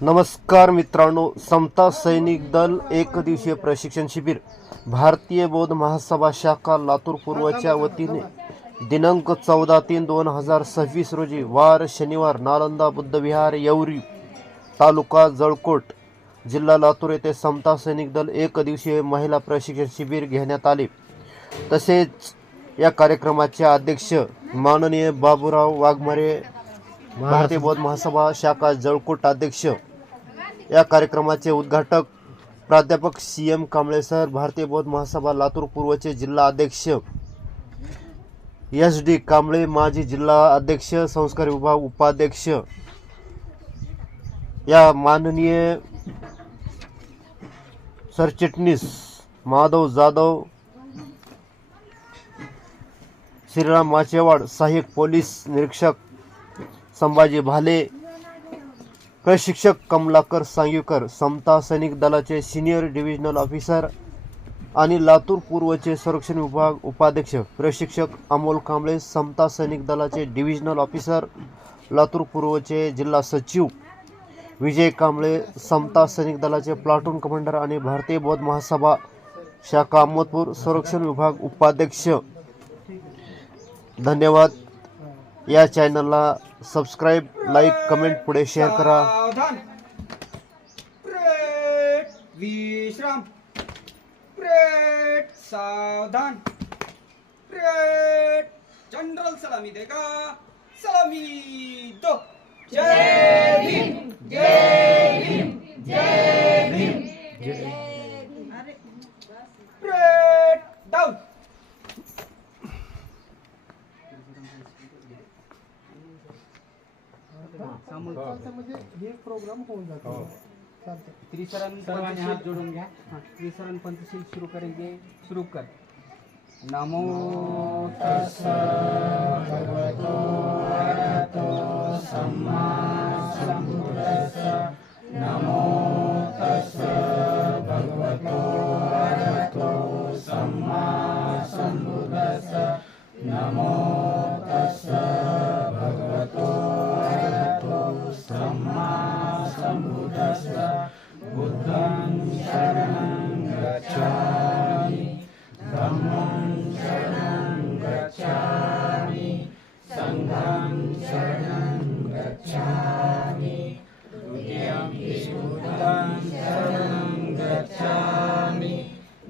नमस्कार मित्रांनो, समता सैनिक दल एक दिवसीय प्रशिक्षण शिबिर भारतीय बौद्ध महासभा शाखा लातूर पूर्वच्या वतीने दिनांक 14/3/2026 रोजी वार शनिवार नालंदा बुद्धविहार येवरी तालुका जळकोट जिल्हा लातूर येथे समता सैनिक दल एक दिवसीय महिला प्रशिक्षण शिबिर घेण्यात आले। तसेच या कार्यक्रमाचे अध्यक्ष माननीय बाबूराव वाघमारे, भारतीय बौद्ध महासभा शाखा जळकोट अध्यक्ष, या कार्यक्रमाचे उद्घाटक प्राध्यापक CM कांबळे सर, भारतीय बौद्ध महासभा लातूर पूर्वचे जिल्हा अध्यक्ष SD कांबळे, माजी जिल्हा अध्यक्ष संस्कार विभाग उपाध्यक्ष, या माननीय सरचिटणीस माधव जाधव, श्रीराम माचेवाड, सहाय्यक पोलीस निरीक्षक संभाजी भाले, प्रशिक्षक कमलाकर सांगवीकर, समता सैनिक दलाचे सिनियर डिव्हिजनल ऑफिसर आणि लातूर पूर्वचे संरक्षण विभाग उपाध्यक्ष प्रशिक्षक अमोल कांबळे, समता सैनिक दलाचे डिव्हिजनल ऑफिसर लातूर पूर्वचे जिल्हा सचिव विजय कांबळे, समता सैनिक दलाचे प्लाटून कमांडर आणि भारतीय बौद्ध महासभा शाखा अहमदपूर संरक्षण विभाग उपाध्यक्ष। धन्यवाद। या चॅनलला सबस्क्राइब, लाईक, कमेंट, पुढे शेअर करा। विश्राम, परेड, सावधान, परेड, जनरल सलामी देगा, सलामी दो। जय भीम, जय भीम, जय भीम, जय भीम। Parade down. म्हणजे हे प्रोग्राम होऊन जातो। चालतं। त्रिशरण सर्वांनी हाथ जोड़ून घ्या। त्रिशरण पंचशील शुरू करेंगे। शुरू कर। नमो तस्स भगवतो अरहतो सम्मा संबुद्धस्स। नमो तस्स भगवतो अरहतो सम्मा संबुद्धस्स। नमो तस्स भगवतो सम्मा संबुद्धस्स। बुद्धं शरणं गच्छामि, धम्मं शरणं गच्छामि, संघं शरणं गच्छामि, द्वितीयंपि बुद्धं शरणं गच्छामि,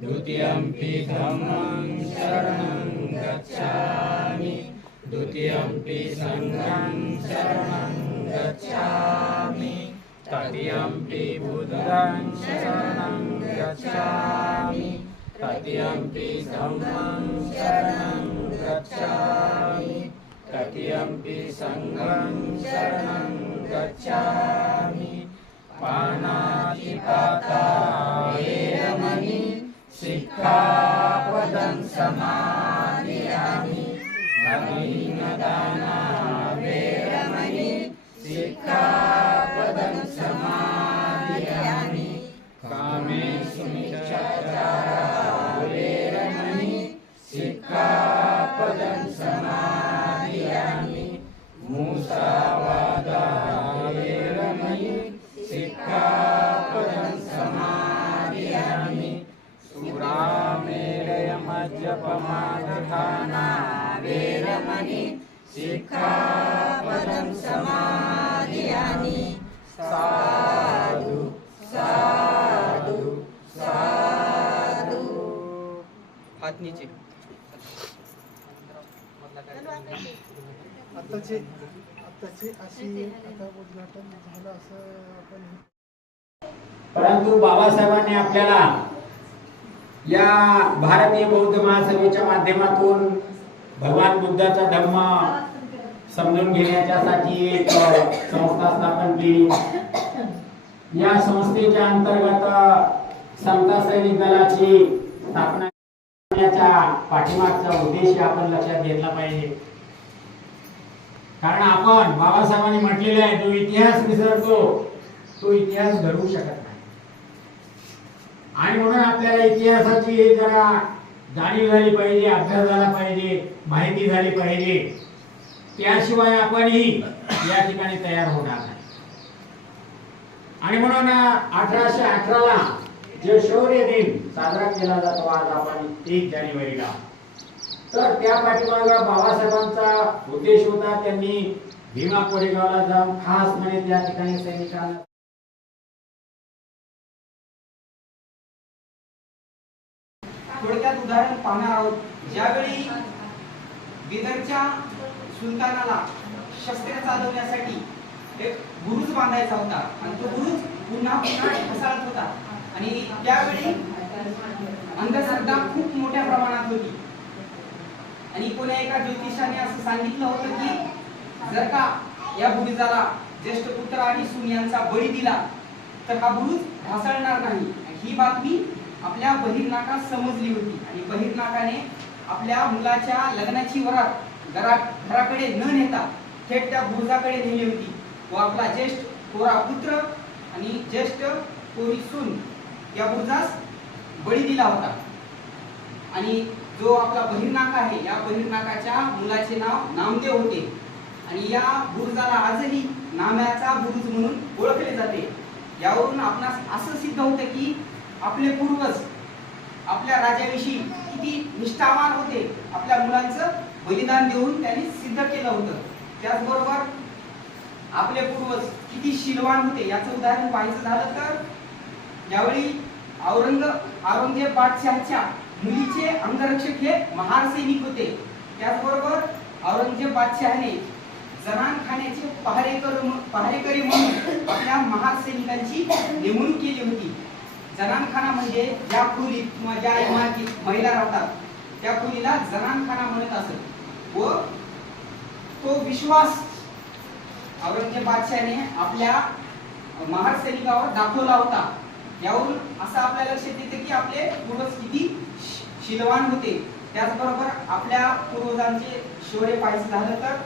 द्वितीयंपि धम्मं शरणं गच्छामि, द्वितीयंपि संघं शरणं गच्छामि, तृतीयंपि बुद्धं शरणं गच्छामि, तृतीयंपि धम्मं शरणं गच्छामि, तृतीयंपि संघं शरणं गच्छामि। पाणातिपाता वेरमणि सिक्खापदं समादियामि। अग्निदाना वेरमणि सिक्खापदं समादियामि। कामेषु मिच्छाचारा वेरमणि सिक्खापदं समादियामि। मुसावादा वेरमणि सिक्खापदं समादियामि। सुरामेरय मद्यपमादधाना वेरमणि सिक्खापदं समादियामि। साधु साधु साधु। हाथ नीचे। आताची अशी आता उद्घाटन झालं असं आपण। परंतु बाबासाहेबांनी आपल्याला या भारतीय बौद्ध महासभेच्या माध्यमातून भगवान बुद्धाचा धम्म समजून घेण्यासाठी एक संस्था स्थापन केली। या संस्थेच्या अंतर्गत समता सैनिक दलाची स्थापना करण्याचा पाठीमागचा उद्देश आपण लक्षात घेतला पाहिजे। कारण आपण बाबासाहेबांनी म्हटलेले आहे, जो इतिहास विसरतो तो इतिहास घडवू शकत नाही. आणि म्हणून आपल्याला इतिहासाची हे जरा जाणीव झाली पाहिजे, अभ्यास झाला पाहिजे, माहिती झाली पाहिजे. त्याशिवाय आपणही या ठिकाणी तयार होणार नाही. आणि म्हणून 1818 ला जे शौर्य दिन साजरा केला जातो आज आपण 1 जानेवारीला, तर त्या पाठीमागे बाबासाहेबांचा उद्देश होता. त्यांनी भीमा कोरेगावला जाऊन खास म्हणजे त्या ठिकाणी सैनिकांना थोडक्यात उदाहरण पाहणार आहोत. ज्यावेळी बिदरच्या सुलतानाला शस्त्रे चालवण्यासाठी एक बुरुज बांधायचा होता आणि तो बुरुज पुन्हा पुन्हा ढासळत होता आणि त्यावेळी अंधश्रद्धा खूप मोठ्या प्रमाणात होती. आणि कोण्या एका ज्योतिषाने असं सांगितलं होतं की जर का या बुरुजाला ज्येष्ठ पुत्र आणि सून यांचा बळी दिला तर हा बुरुज ढासळणार नाही. ही बातमी आपल्या बहिर्नाकास समजली होती आणि बहिर्नाकाने आपल्या मुलाच्या लग्नाची वरात घराकडे न नेता थेट त्या बुरुजाकडे नेली होती व आपला ज्येष्ठ कोरा पुत्र आणि ज्येष्ठ कोरी सून या बुरुजास बळी दिला होता. आणि जो आपला बहिर्नाका आहे, या बहिर्नाकाच्या मुलाचे नाव नामदेव होते आणि या बुरुजाला आजही नाम्याचा बुरुज म्हणून ओळखले जाते. यावरून आपणास असं सिद्ध होतं की आपले पूर्वज आपल्या राजाविषयी किती निष्ठावान होते, आपल्या मुलांचं बलिदान देऊन त्यांनी सिद्ध केलं होतं. त्याचबरोबर आपले पूर्वज किती शीलवान होते याचं उदाहरण पाहायचं झालं तर यावेळी औरंगजेब बादशहाच्या मुलीचे अंगरक्षक हे महार सैनिक होते. त्याचबरोबर औरंगजेब बादशहाने जनानखान्याचे पहारेकरी म्हणून आपल्या महार सैनिकांची नेमणूक केली होती. जनानखाना म्हणजे ज्या खोलीत किंवा ज्या इमारतीत महिला राहतात त्या खोलीला जनानखाना म्हणत असत व तो विश्वास औरंगजेब बादशहाने आपल्या महार सैनिकावर दाखवला होता. यावरून असं आपल्या लक्षात येते की आपले पूर्वज किती शीलवान होते. त्याचबरोबर आपल्या पूर्वजांचे शौर्य पाहायचं झालं तर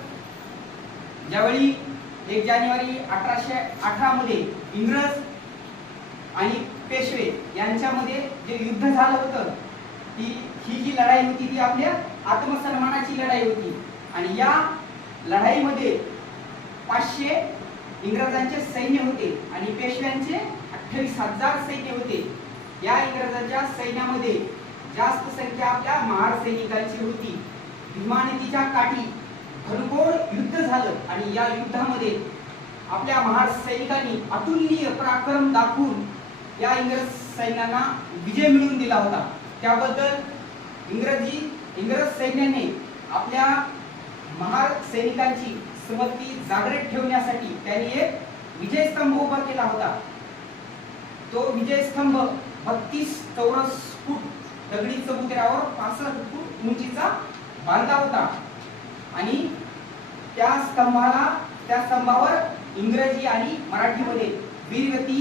ज्यावेळी 1 जानेवारी 1818 मध्ये इंग्रज आणि पेशवे यांच्यामध्ये जे युद्ध झालं होतं, ही जी लढाई होती ती आपल्या आत्मसन्मानाची लढाई होती. आणि या लढाईमध्ये 500 इंग्रजांचे सैन्य होते आणि पेशव्यांचे 28,000 सैन्य होते. या इंग्रजांच्या सैन्यामध्ये जास्त संख्या आपल्या महार सैनिकांची होती. भीमा नदीच्या काठी घनघोर युद्ध झालं आणि या युद्धामध्ये आपल्या महार सैनिकांनी अतुलनीय पराक्रम दाखवून या इंग्रज सैन्याला विजय मिळवून दिला होता. त्याबद्दल इंग्रज सैन्याने आपल्या महार सैनिकांची स्मृती जागृत ठेवण्यासाठी त्यांनी एक विजय स्तंभ उभा केला होता. तो विजय स्तंभ 32 चौरस फूट दगडी चबुतऱ्यावर 65 फूट उंचीचा बांधला होता आणि त्या स्तंभावर इंग्रजी आणि मराठीमध्ये वीरगती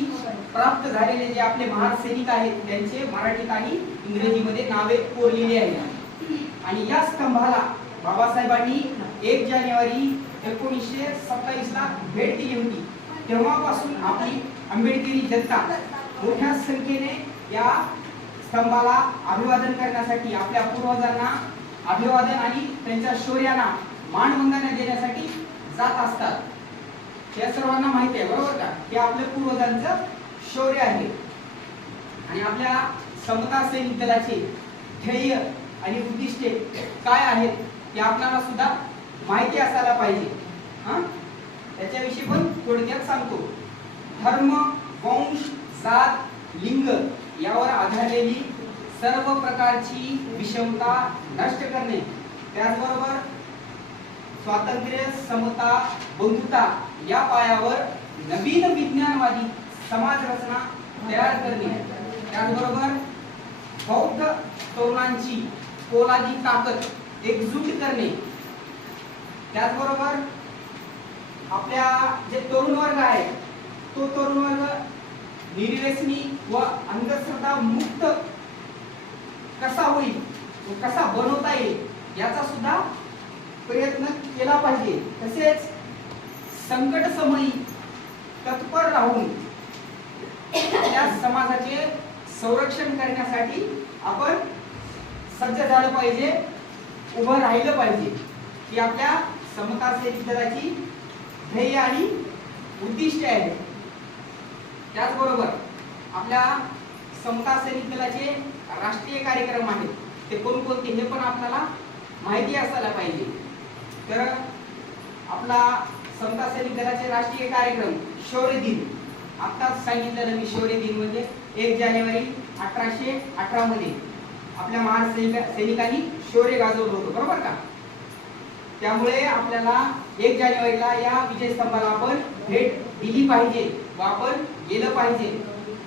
प्राप्त झालेले जे आपले महार सैनिक आहेत त्यांचे मराठीत आणि इंग्रजीमध्ये नावे कोरलेली आहेत. आणि या स्तंभाला बाबासाहेबांनी 1 जानेवारी 1927 ला भेट दिली होती. तेव्हापासून आपली आंबेडकरी जनता मोठ्या संख्येने या स्तंभाला अभिवादन करण्यासाठी, आपल्या पूर्वजांना अभिवादन आणि त्यांच्या शौर्याला मानवंदना देण्यासाठी जात असतात. हे सर्वांना माहिती आहे, बरोबर का? हे आपल्या पूर्वजांचं शौर्य आहे. आणि आपल्या समता सैनिक दलाचे ध्येय आणि उद्दिष्टे काय आहेत हे आपल्याला सुद्धा माहिती असायला पाहिजे. त्याच्याविषयी पण थोडक्यात सांगतो. धर्म, वंश, जात, लिंग यावर आधारलेली सर्व प्रकारची विषमता नष्ट करणे, त्याचबरोबर स्वातंत्र्य, समता, बंधुता या पायावर नवीन विज्ञानवादी समाज रचना तयार करणे, त्याचबरोबर बौद्ध तरुणांची पोलादी ताकद एकजूट करणे, त्याचबरोबर आपल्या जे तरुण वर्ग आहे तो तरुण वर्ग निर्व्यसनी व अंधश्रद्धा मुक्त कसा होईल व कसा बनवता येईल याचा सुद्धा प्रयत्न केला पाहिजे. तसेच संकट समयी तत्पर राहून आपल्या समाजाचे संरक्षण करण्यासाठी आपण सज्ज झालं पाहिजे, उभं राहिलं पाहिजे. ही आपल्या समता सैनिक दलाची ध्येय आणि उद्दिष्ट आहे. त्याचबरोबर आपल्या समता सैनिक दलाचे राष्ट्रीय कार्यक्रम आहेत, ते कोणकोणते हे पण आपल्याला माहिती असायला पाहिजे. तर आपला समता सैनिक दलाचे राष्ट्रीय कार्यक्रम शौर्य दिन, आत्ताच सांगितलेलं मी. शौर्य दिन म्हणजे 1 जानेवारी 1818 मध्ये आपल्या महान सैनिकांनी शौर्य गाजवलं होतं, बरोबर का? त्यामुळे आपल्याला 1 जानेवारीला या विजय स्तंभाला आपण भेट दिली पाहिजे व आपण गेलं पाहिजे.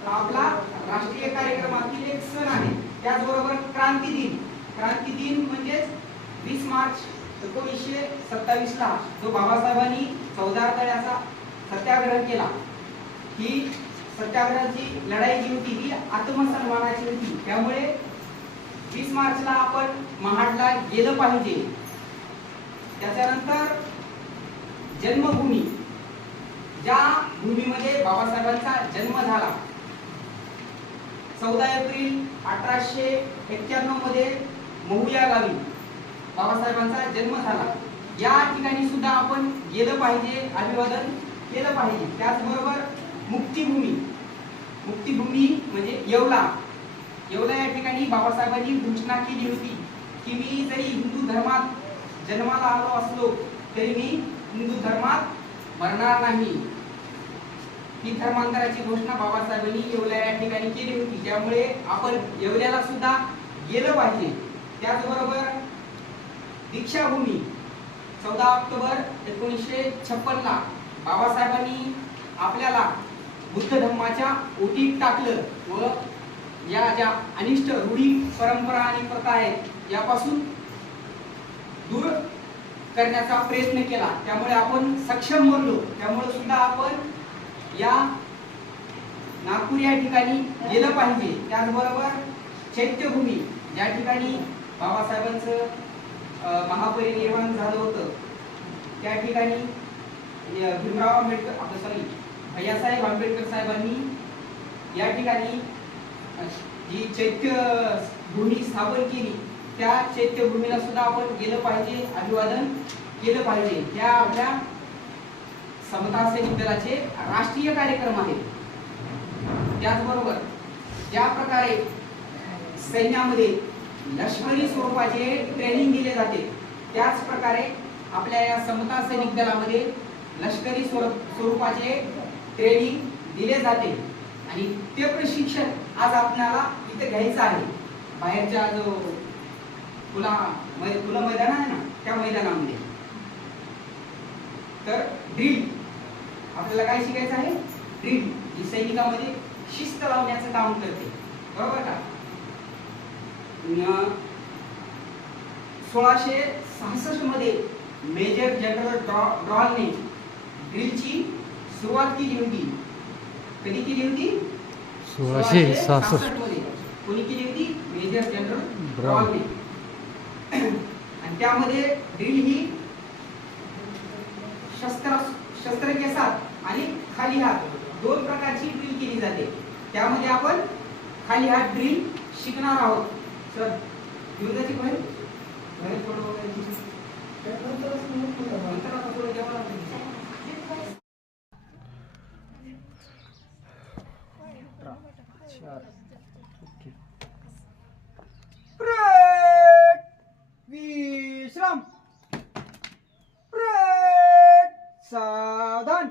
हा आपला राष्ट्रीय कार्यक्रमातील एक सण आहे. त्याचबरोबर क्रांती दिन. क्रांती दिन म्हणजेच 20 मार्च 1927 ला जो बाबासाहेबांनी 14 तळ्याचा सत्याग्रह केला, ही सत्याग्रहाची लढाई जी होती ती आत्मसन्मानाची होती. त्यामुळे 20 मार्चला आपण महाडला गेलं पाहिजे. त्याच्यानंतर जन्मभूमी, ज्या भूमीमध्ये बाबासाहेबांचा जन्म झाला, 14 एप्रिल 1891 मध्ये महू या गावी बाबासाहेबांचा जन्म झाला. या ठिकाणी सुद्धा आपण गेलं पाहिजे, अभिवादन केलं पाहिजे. त्याचबरोबर मुक्तिभूमी. मुक्तिभूमी म्हणजे येवला. येवला या ठिकाणी बाबासाहेबांनी घोषणा केली होती की मी जरी हिंदू धर्मात जन्माला आलो असलो तरी मी हिंदू धर्मात मरणार नाही. ही धर्मांतराची घोषणा बाबासाहेबांनी येवला या ठिकाणी केली होती. त्यामुळे आपण येवल्याला सुद्धा गेलं पाहिजे. त्याचबरोबर दीक्षाभूमी, 14 ऑक्टोबर 1956 ला बाबासाहेबांनी आपल्याला बुद्ध धर्माच्या ओटीत टाकलं व या ज्या अनिष्ट रूढी परंपरा आणि प्रथा आहेत यापासून दूर करण्याचा प्रयत्न केला. त्यामुळे आपण सक्षम बनलो. त्यामुळे सुद्धा आपण या नागपूर या ठिकाणी गेलं पाहिजे. त्याचबरोबर चैत्यभूमी, ज्या ठिकाणी बाबासाहेबांचं महापरिनिर्वाण झालं होतं, त्या ठिकाणी भीमराव आंबेडकर भैयासाहेब आंबेडकर साहेबांनी या ठिकाणी जी चैत्यभूमी स्थापन केली, त्या चैत्यभूमीला सुद्धा आपण गेलं पाहिजे, अभिवादन केलं पाहिजे. त्या आपल्या समता सैनिक दलाचे राष्ट्रीय कार्यक्रम आहेत. त्याचबरोबर ज्या प्रकारे सैन्यामध्ये लष्करी स्वरूपाचे ट्रेनिंग दिले जाते, त्याच प्रकारे आपल्या या समता सैनिक दलामध्ये लष्करी स्वरूपाचे ट्रेनिंग दिले जाते. आणि ते प्रशिक्षण आज आपल्याला इथे घ्यायचं आहे. बाहेरच्या जो खुला मैदान आहे ना, त्या मैदानामध्ये. तर ड्रिल आपल्याला काय शिकायचं आहे? ड्रिल जी सैनिकामध्ये शिस्त लावण्याचं काम करते, बरोबर का? 1666 मध्ये मेजर जनरल ड्रॉलने ड्रिलची सुरुवात केली होती. कधी केली होती? 1666 मध्ये. कोणी केली होती? मेजर जनरल ड्रॉलने. आणि त्यामध्ये ड्रिल ही शस्त्रकेसात आणि खाली हात दोन प्रकारची ड्रिल केली जाते. त्यामध्ये आपण खाली हात ड्रिल शिकणार आहोत. सर युद्धाची बाहेर फोटो विश्राम, सावधान,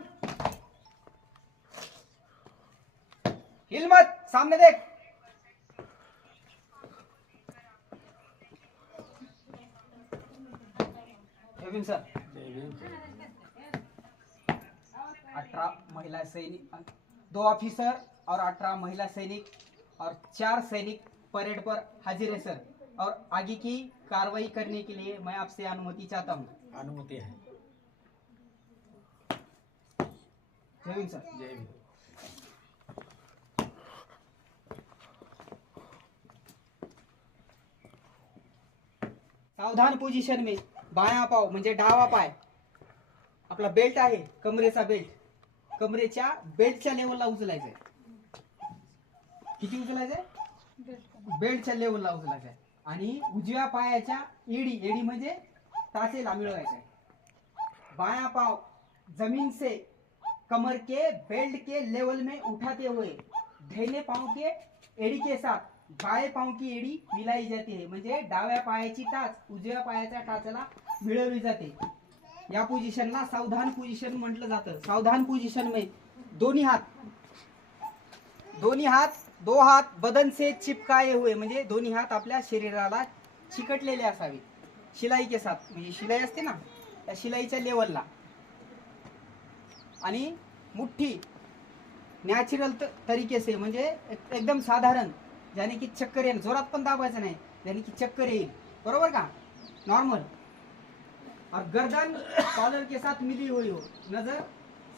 हिलमत, सामने देख. सर 18 महिला सैनिक, 2 ऑफिसर और 18 महिला सैनिक और 4 सैनिक परेड पर हाजिर है सर. और आगे की कार्रवाई करने के लिए मैं आपसे अनुमति चाहता हूँ. अनुमति है. जय हिंद सर. जय हिंद. सावधान पोजीशन में. बाया पाव म्हणजे डावा पाय, आपला बेल्ट आहे कमरेचा बेल्ट, कमरेच्या बेल्टच्या लेवलला उचलायचा आहे. किती उचलायचंय? बेल्टच्या लेवलला उचलायचा आहे. आणि उजव्या पायाच्या एडी म्हणजे टाचेला मिळवायचा आहे. बाया पाव जमीन से कमर के बेल्ट के लेवल में उठाते हुए दाहिने पांव के एड़ी के साथ बाएं पांव की एड़ी मिलाई जाती है. म्हणजे डाव्या पायाची टाच उजव्या पायाच्या टाचला मिळवली जाते. या पोझिशनला सावधान पोझिशन म्हटलं जातं. सावधान पोझिशन में दोन्ही हाथ दो हाथ बदन से चिपकाए हुए म्हणजे दोन्ही हात आपल्या शरीराला चिकटलेले असावे. शिलाई के साथ म्हणजे शिलाई असते ना त्या शिलाईच्या लेवलला. आणि मुठ्ठी नॅचरल तरीके से म्हणजे एकदम साधारण, ज्याने की चक्कर येईल. जोरात पण दाबायचं नाही, ज्याने की चक्कर येईल. बरोबर का? नॉर्मल. और गर्दन कॉलर के साथ मिली हुई हो. नजर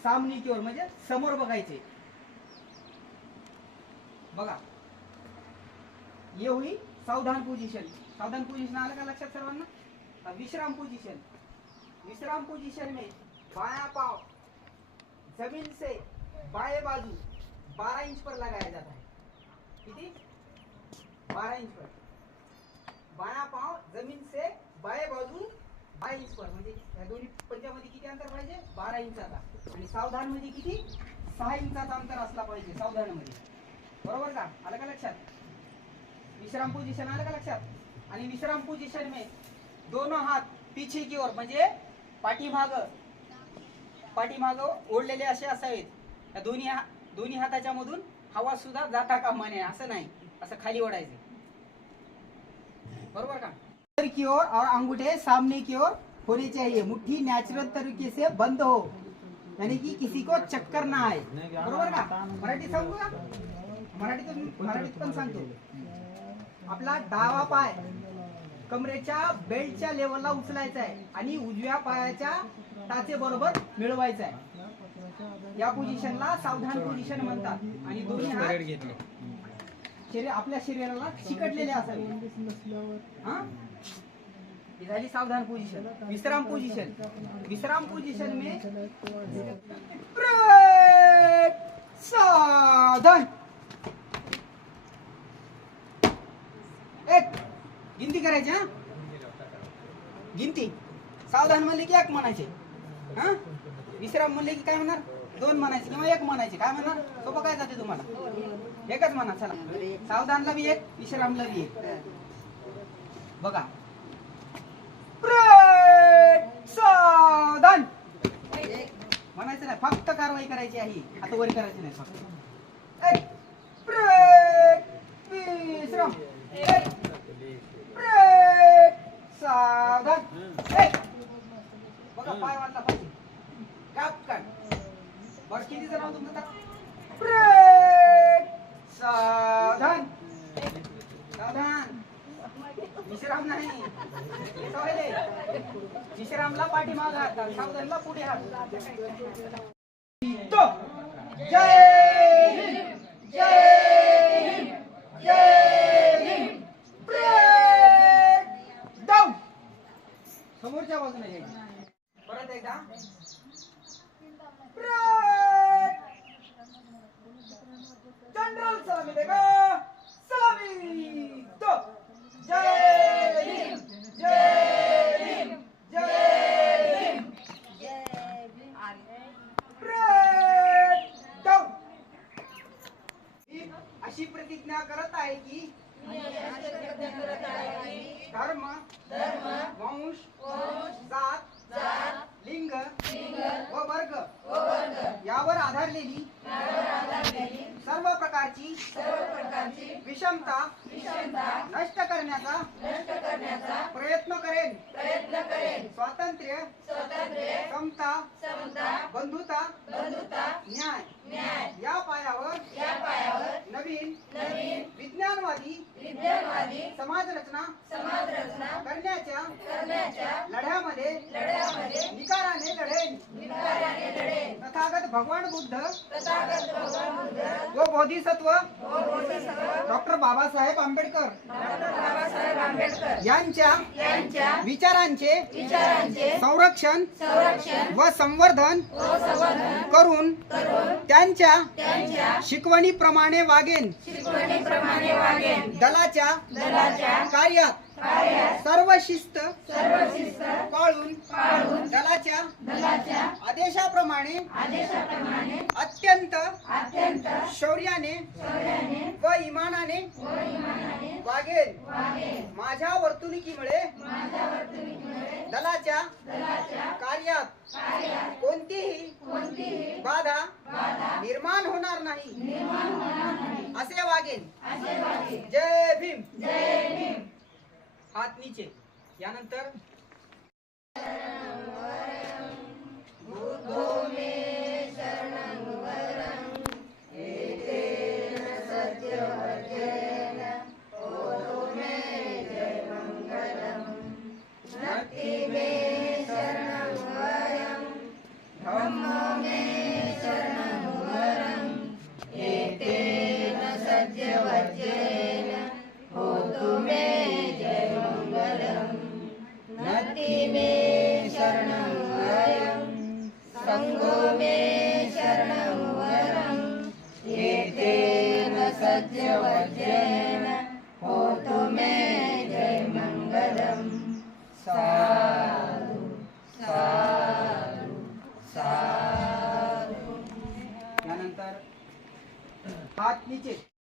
सामने की ओर म्हणजे समोर बघायचे. बघा, ये हुई सावधान पोझिशन. सावधान पोझिशन आलं का लक्षात सर्वांना? विश्राम पोझिशन. विश्राम पोझिशन में बायां पांव जमीन से बाएं बाजू 12 इंच पर लगाया जाता है. किती? 12 इंच पर. बायां पांव जमीन से बाएं बाजू 12 इंच पर म्हणजे या दोन्ही पंजामध्ये किती अंतर पाहिजे? 12 इंचाचा. आणि सावधान मध्ये किती? 6 इंचाचा अंतर असला पाहिजे सावधान मध्ये. बरोबर का? आलं का लक्षात? विश्राम पोझिशन आलं का लक्षात? आणि विश्राम पोझिशन में दोनों हाथ पीछे की ओर म्हणजे पाठीमाग ओढलेले असे असावेत. या दोन्ही हाताच्या मधून हवा सुद्धा जाता कामा नये. असं नाही, असं खाली ओढायचं. बरोबर का? की ओर और अंगूठे सामने की ओर होने चाहिए. मुट्ठी नेचुरल तरीके से बंद हो, यानी कि किसी को चक्कर ना आए. बरोबर का? मराठीत सांगू का? मराठीत पण सांगतो. आपला डावा पाय कमरेच्या बेल्टच्या लेवलला उचलायचा आहे आणि उजव्या पायाच्या टाचे बरोबर मिळवायचा आहे. या पोझिशनला सावधान पोझिशन म्हणतात. आणि दोन्ही हात आपल्या शरीराला चिकटलेले असावे. हा, ही झाली सावधान पोझिशन. विश्राम पोझिशन. विश्राम पोझिशन में सावधान. एक गिनती करायची. हा, गिनती. सावधान म्हणले की 1 म्हणायचे. हा, विश्राम म्हणले की काय म्हणणार? 2 म्हणायचे किंवा 1 म्हणायचे. काय म्हणणार? सोपं काय जाते तुम्हाला? 1च म्हणा. चला, सावधानला बी 1, विश्रामला बी 1. बघा, सावधान म्हणायचं नाही, फक्त कारवाई करायची आहे. आता वर करायची नाही. फक्त एक विश्राम, एक सावधान. एक बघा, पाय वाढला पाहिजे. काप काढ. बस किती जण आहोत तुमचं? सावधान. सावधान. विश्राम नाही. विश्रामला पाठीमाग हात, सावधानला पुढे हात. तो जय हिंद, जय हिंद, जय हिंद. Break down. समोरच्या बाजूने घ्यायची. परत एकदा. ब्रेक. जनरल सलामी देगा. सलामी. तो जय हिंद, जय हिंद, जय हिंद. Break down. अशी प्रतिज्ञा करत आहे की धर्म, वंश, जात, लिंग व वर्ग यावर आधारलेली सर्व प्रकारची विषमता नष्ट करण्याचा प्रयत्न करेन. स्वातंत्र्य, समता, बंधुता, न्याय या पायावर नवीन विज्ञानवादी समाज रचना करण्याच्या लढ्यामध्ये निकाराने लढेन. तथा तथागत भगवान बुद्ध व बोधिसत्व डॉक्टर बाबासाहेब आंबेडकर यांच्या विचारांचे संरक्षण व संवर्धन करून त्यांच्या शिकवणीप्रमाणे वागेन. दलाच्या कार्यात सर्व शिस्त पाळून दलाच्या आदेशाप्रमाणे अत्यंत शौर्याने व इमानाने वागेल. माझ्या वर्तणुकीमुळे दलाच्या कार्यात कोणतीही बाधा निर्माण होणार नाही असे वागेन. जय भीम. हात नीचे. यानंतर यानंतर हात नीचे.